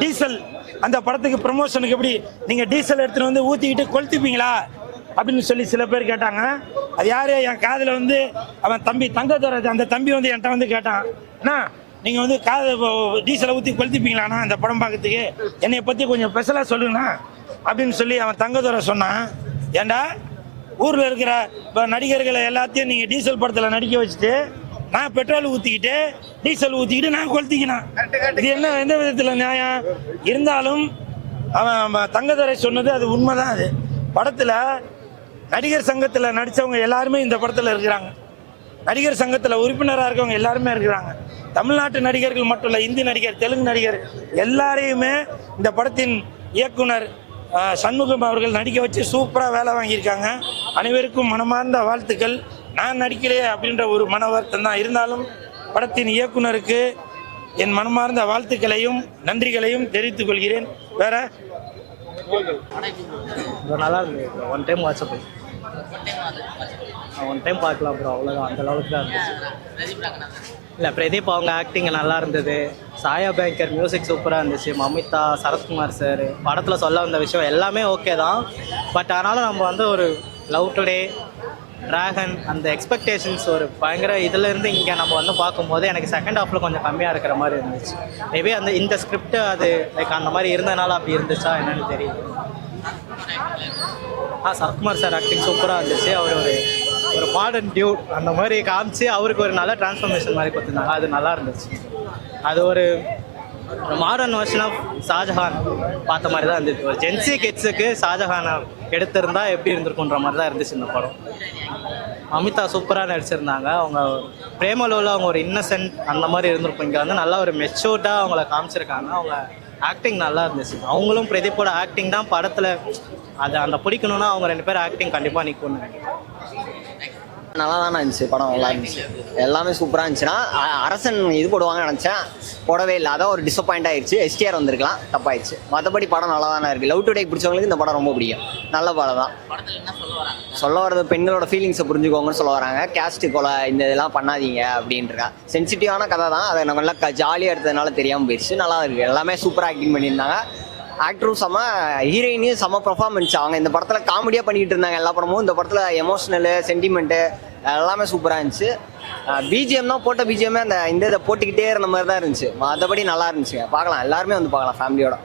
Diesel அந்த படத்துக்கு ப்ரமோஷனுக்கு எப்படி நீங்கள் டீசல் எடுத்துகிட்டு வந்து ஊற்றிக்கிட்டு கொளுத்திப்பீங்களா அப்படின்னு சொல்லி சில பேர் கேட்டாங்க. அது யார் என் காதில் வந்து அவன் தம்பி தங்கத்துறை அந்த தம்பி வந்து என்கிட்ட வந்து கேட்டான், அண்ணா நீங்கள் வந்து டீசலை ஊற்றி கொளுத்திப்பீங்களாண்ணா அந்த படம் பார்க்கறதுக்கு, என்னை பற்றி கொஞ்சம் ஸ்பெஷலாக சொல்லுங்கண்ணா அப்படின்னு சொல்லி அவன் தங்கத்துறை சொன்னான். ஏண்டா ஊரில் இருக்கிற இப்போ நடிகர்களை எல்லாத்தையும் நீங்கள் டீசல் படத்தில் நடிக்க வச்சுட்டு நான் பெட்ரோல் ஊற்றிக்கிட்டு டீசல் ஊற்றிக்கிட்டு நான் கொளுத்திக்கினேன், இது என்ன எந்த விதத்தில் நியாயம்? இருந்தாலும் அவன் தங்கத்துறை சொன்னது அது உண்மைதான். அது படத்தில் நடிகர் சங்கத்தில் நடித்தவங்க எல்லாருமே இந்த படத்தில் இருக்கிறாங்க. நடிகர் சங்கத்தில் உறுப்பினராக இருக்கவங்க எல்லாருமே இருக்கிறாங்க. தமிழ்நாட்டு நடிகர்கள் மட்டும் இல்லை, இந்தி நடிகர், தெலுங்கு நடிகர் எல்லாரையுமே இந்த படத்தின் இயக்குனர் சண்முகம் அவர்கள் நடிக்க வச்சு சூப்பராக வேலை வாங்கியிருக்காங்க. அனைவருக்கும் மனமார்ந்த வாழ்த்துக்கள். நான் நடிக்கலையே அப்படின்ற ஒரு மன வருத்தம் தான். இருந்தாலும் படத்தின் இயக்குனருக்கு என் மனமார்ந்த வாழ்த்துக்களையும் நன்றிகளையும் தெரிவித்துக் கொள்கிறேன். வேற நல்லா இருக்கு. One time WhatsApp one time பார்க்கலாம் ப்ரோ, அவ்வளோதான். அந்த அளவுக்கு தான் இருந்துச்சு. இல்லை, பிரதீப் அவங்க ஆக்டிங் நல்லா இருந்தது. சாயா பேங்கர் மியூசிக் சூப்பராக இருந்துச்சு. மமிதா, சரத்குமார் சார் படத்தில் சொல்ல வந்த விஷயம் எல்லாமே ஓகே தான். பட் ஆனாலும் நம்ம வந்து ஒரு லவ் டுடே, டிராகன் அந்த எக்ஸ்பெக்டேஷன்ஸ் ஒரு பயங்கர இதிலேருந்து இங்கே நம்ம வந்து பார்க்கும்போது எனக்கு செகண்ட் ஹாஃபில் கொஞ்சம் கம்மியாக இருக்கிற மாதிரி இருந்துச்சு. மேபி அந்த இந்த ஸ்கிரிப்ட் அது லைக் அந்த மாதிரி இருந்ததுனால அப்படி இருந்துச்சா என்னன்னு தெரியும். சரத்குமார் சார் ஆக்டிங் சூப்பராக இருந்துச்சு. அவர் ஒரு மாடர்ன் டியூட் அந்த மாதிரி காமிச்சு அவருக்கு ஒரு நல்ல டிரான்ஸ்ஃபர்மேஷன் மாதிரி கொடுத்துருந்தாங்க. அது நல்லா இருந்துச்சு. அது ஒரு மாடர்ன் வெர்ஷன் ஆஃப் ஷாஜஹான் பார்த்த மாதிரி தான் இருந்துச்சு. ஒரு ஜென்சி கிட்ஸுக்கு ஷாஜஹானை எடுத்திருந்தா எப்படி இருந்திருக்குன்ற மாதிரி தான் இருந்துச்சு இந்த படம். அமிதா சூப்பராக நடிச்சிருந்தாங்க. அவங்க பிரேமலோவில் அவங்க ஒரு இன்னசென்ட் அந்த மாதிரி இருந்திருக்கும். இங்கே வந்து நல்லா ஒரு மெச்சூர்டாக அவங்கள காமிச்சிருக்காங்க. அவங்க ஆக்டிங் நல்லா இருந்துச்சு. அவங்களும் பிரதீப்போட ஆக்டிங் தான் படத்தில் அது அந்த பிடிக்கணுன்னா அவங்க ரெண்டு பேரும் ஆக்டிங் கண்டிப்பாக நிற்கணும். நல்லா தானே இருந்துச்சு படம், நல்லா இருந்துச்சு. எல்லாமே சூப்பராக இருந்துச்சுன்னா அரசன் இது போடுவாங்கன்னு நினச்சேன், போடவே இல்லை. அதான் ஒரு டிசப்பாயிண்ட் ஆயிடுச்சு. எஸ்டிஆர் வந்திருக்கலாம், தப்பாயிடுச்சு. மற்றபடி படம் நல்லா தானே இருக்குது. லவ் டுடே பிடிச்சவங்களுக்கு இந்த படம் ரொம்ப பிடிக்கும். நல்ல படம் தான். சொல்ல வர்றது பெண்களோட ஃபீலிங்ஸை புரிஞ்சுக்கோங்கன்னு சொல்ல வராங்க. கேஸ்ட் கொலை இந்த இதெல்லாம் பண்ணாதீங்க அப்படின்றா. சென்சிட்டிவான கதை தான். அதை நம்ம நல்லா ஜாலியாக எடுத்ததுனால தெரியாமல் போயிடுச்சு. நல்லா இருக்குது. எல்லாமே சூப்பராக ஆக்டிங் பண்ணியிருந்தாங்க. ஆக்டரும் செம்ம, ஹீரோயினையும் செம்ம பர்ஃபார்மன்ஸ். அவங்க இந்த படத்தில் காமெடியாக பண்ணிக்கிட்டு இருந்தாங்க எல்லா படமும். இந்த படத்தில் எமோஷ்னலு, சென்டிமெண்ட்டு எல்லாமே சூப்பராக இருந்துச்சு. பிஜிஎம் தான் போட்ட பிஜிஎம்மே அந்த இதை போட்டுக்கிட்டே இருந்த மாதிரி தான் இருந்துச்சு. மற்றபடி நல்லா இருந்துச்சுங்க. பார்க்கலாம், எல்லாருமே வந்து பார்க்கலாம் ஃபேமிலியோட.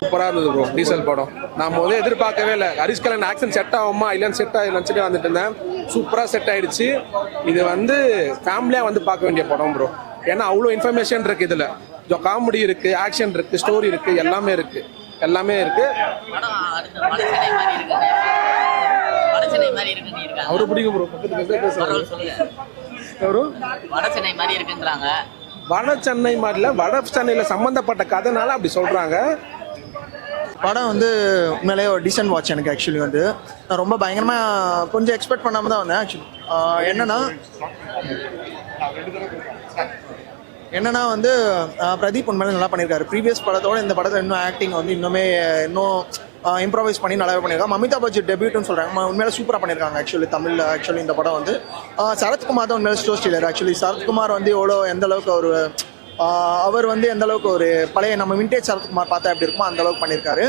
சூப்பராக இருந்தது ப்ரோ. டீசல் படம் நான் முதல்ல எதிர்பார்க்கவே இல்லை. ஹரிஷ்கலன் ஆக்ஷன் செட் ஆகுமா இல்லைன்னு செட் ஆகி நினச்சிட்டு வந்துட்டு இருந்தேன். சூப்பராக செட் ஆகிடுச்சு. இது வந்து ஃபேமிலியாக வந்து பார்க்க வேண்டிய படம் ப்ரோ. ஏன்னா அவ்வளோ இன்ஃபர்மேஷன் இருக்குது இதில். காமெடி இருக்குது, ஆக்ஷன் இருக்குது, ஸ்டோரி இருக்குது, எல்லாமே இருக்குது. அவரு பிடிக்கும் ப்ரோ. வட சென்னை மாதிரில வட சென்னையில் சம்மந்தப்பட்ட கதைனால அப்படி சொல்கிறாங்க. படம் வந்து உண்மையிலேயே ஒரு டீசென்ட் வாட்ச். எனக்கு ஆக்சுவலி வந்து நான் ரொம்ப பயங்கரமாக கொஞ்சம் எக்ஸ்பெக்ட் பண்ணாமல் தான் வந்தேன். ஆக்சுவலி என்னன்னா வந்து பிரதீப் உண்மையிலே நல்லா பண்ணியிருக்காரு. ப்ரீவியஸ் படத்தோட இந்த படத்தில் இன்னும் ஆக்டிங் வந்து இன்னும் இம்ப்ரோவைஸ் பண்ணி நல்லாவே பண்ணியிருக்காங்க. மமிதா பட்ஜெட் டெபியூட்னு சொல்கிறாங்க, உண்மையிலே சூப்பராக பண்ணியிருக்காங்க. தமிழில் இந்த படம் வந்து சரத்குமார் தான் உண்மையிலே ஸ்டோர் ஸ்டீலர். ஆக்சுவலி சரத்குமார் வந்து எந்த அளவுக்கு அவர் வந்து எந்த அளவுக்கு ஒரு பழைய நம்ம விண்டேஜ் சரத்குமார் பார்த்தா எப்படி இருக்குமோ அந்த அளவுக்கு பண்ணியிருக்காரு.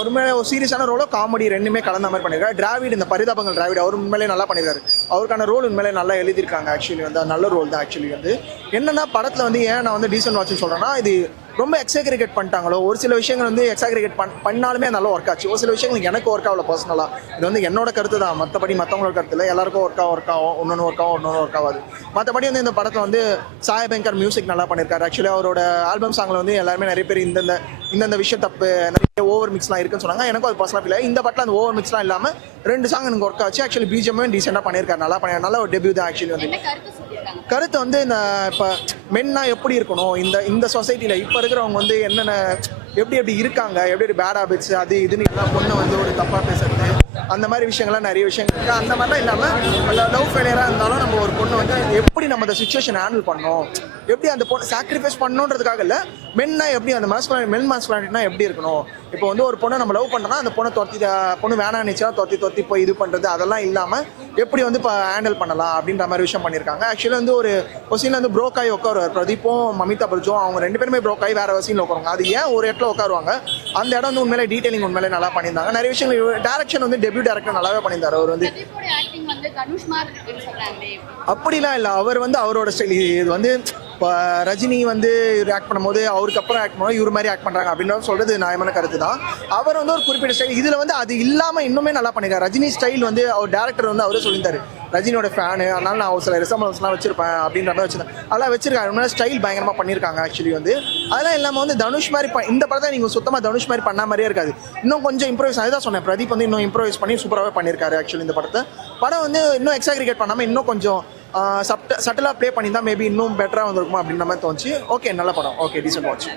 உண்மையிலே ஒரு சீரியஸான ரோலோ காமெடி ரெண்டுமே கலந்த மாதிரி பண்ணியிருக்காரு. டிராவிட், இந்த பரிதாபங்கள் டிராவிட் அவர் உண்மையிலே நல்லா பண்ணியிருக்காரு. அவருக்கான ரோல் உண்மையிலே நல்லா எழுதியிருக்காங்க. ஆக்சுவலி வந்து நல்ல ரோல் தான். ஆக்சுவலி வந்து என்னன்னா படத்தில் வந்து ஏன் நான் வந்து டீசென்ட் வாட்ச்னு சொல்கிறேன்னா, இது ரொம்ப எக்ஸாகிரேட் பண்ணிட்டாங்களோ. ஒரு சில விஷயங்கள் வந்து எக்ஸாகிரேட் பண்ணாலுமே நல்லா ஒர்க் ஆச்சு. ஒரு சில விஷயங்கள் எனக்கு ஒர்க் ஆகல பர்சனலாக. இது வந்து என்னோட கருத்து தான், மற்றபடி மற்றவங்களோட கருத்து இல்லை. எல்லாருக்கும் ஒர்க் ஆகும், ஒன்று ஒர்க் ஆகாது. மற்றபடி வந்து இந்த படத்தில் வந்து சாயா பேங்கர் மியூசிக் நல்லா பண்ணியிருக்காரு. ஆக்சுவலி அவரோட ஆல்பம் சாங்கில் வந்து எல்லாருமே நிறைய பேர் இந்தந்த விஷயம் தப்பு, நிறைய ஓவர் மிக்ஸ்லாம் இருக்குன்னு சொன்னாங்க. எனக்கும் அது பர்சனலாக இல்லை. இந்த படத்தில் அந்த ஓவர் மிக்ஸ்லாம் இல்லாமல் 2 சாங் எனக்கு ஒர்க் ஆச்சு. ஆக்சுவலி பிஜிஎம்மே டீசெண்டாக பண்ணியிருக்காரு. நல்ல ஒரு டெபியூ தான். ஆக்சுவலி வந்து கருத்து வந்து இந்த இப்போ மென்னா எப்படி இருக்கணும் இந்த சொசைட்டியில் இப்போ இருக்கிறவங்க வந்து என்னென்ன எப்படி இருக்காங்க, எப்படி பேட் ஹேபிட்ஸ் அது இதுன்னு எல்லாம் பொண்ணை வந்து ஒரு தப்பாக பேசுறது அந்த மாதிரி விஷயங்கள்லாம் நிறைய விஷயங்கள் இருக்குது. அந்த மாதிரிலாம் இல்லாமல் லவ் ஃபெயிலியராக இருந்தாலும் நம்ம ஒரு பொண்ணை வந்து எப்படி நம்ம அந்த சுச்சுவேஷன் ஹேண்டில் பண்ணோம், எப்படி அந்த பொண்ணு சாக்ரிஃபைஸ் பண்ணணுன்றதுக்காக இல்லை, மென்னா எப்படி அந்த மென் மாஸ்குலானிட்டினா எப்படி இருக்கணும். இப்போ வந்து ஒரு பொண்ணை நம்ம லவ் பண்ணுறோம்னா அந்த பொண்ணை பொண்ணு வேணான்னுச்சா தொத்தி போய் இது பண்ணுறது அதெல்லாம் இல்லாமல் எப்படி வந்து இப்போ ஹேண்டில் பண்ணலாம் அப்படின்ற மாதிரி விஷயம் பண்ணியிருக்காங்க. ஆக்சுவலி வந்து ஒரு சீனில் வந்து ப்ரோக் ஆகி உட்காருவார் பிரதீப்பும் மமிதா பர்ஜும், அவங்க 2 பேருமே ப்ரோக் ஆகி வேறு சீனில் உட்காருவாங்க. அது ஏன் ஒரு இடத்துல உட்காருவாங்க, அந்த இடம் வந்து உண்மையிலே டீட்டெயிலிங் உண்மையிலே நல்லா பண்ணியிருந்தாங்க. நிறைய விஷயங்கள் டேரக்ஷன் வந்து டெபியூ டேரக்டர் நல்லாவே பண்ணியிருந்தார். அவர் வந்து அப்படிலாம் இல்லை, அவர் வந்து அவரோட ஸ்டைல். இது வந்து இப்போ ரஜினி வந்து ஆக்ட் பண்ணும்போது அவருக்கு அப்புறம் ஆக்ட் பண்ணுவோம் இவர் மாதிரி ஆக்ட் பண்ணுறாங்க அப்படின்னு சொல்கிறது நியாயமான கருத்து தான். அவர் வந்து ஒரு குறிப்பிட்ட ஸ்டைல், இதில் வந்து அது இல்லாமல் இன்னுமே நல்லா பண்ணியிருக்காரு. ரஜினி ஸ்டைல் வந்து அவர் டேரக்டர் வந்து அவரே சொல்லியிருந்தாரு, ரஜினியோட ஃபேனு, அதனால நான் சில ரிசம்பளன்ஸ்லாம் வச்சிருப்பேன் அப்படின்ற மாதிரி வச்சிருந்தேன். அதெல்லாம் வச்சிருக்காங்க. உண்மையில ஸ்டைல் பயங்கரமாக பண்ணியிருக்காங்க. ஆக்சுவலி வந்து அதெல்லாம் இல்லாமல் வந்து தனுஷ் மாதிரி இந்த படத்தை நீங்கள் சுத்தமாக தனுஷ் மாதிரி பண்ண மாதிரியே இருக்காது. இன்னும் கொஞ்சம் இம்ப்ரோவைஸ், அதுதான் சொன்னேன், பிரதீப் வந்து இன்னும் இம்ப்ரோவைஸ் பண்ணி சூப்பராகவே பண்ணியிருக்காரு. ஆக்சுவலி இந்த படம் வந்து இன்னும் எக்ஸாக்ரிகேட் பண்ணாமல் இன்னும் கொஞ்சம் சட்டலாக ப்ளே பண்ணி தான் மேபி இன்னும் பெட்டராக வந்திருக்குமா அப்படின்ற மாதிரி தோணுச்சு. ஓகே, நல்ல படம். Okay, decent watch.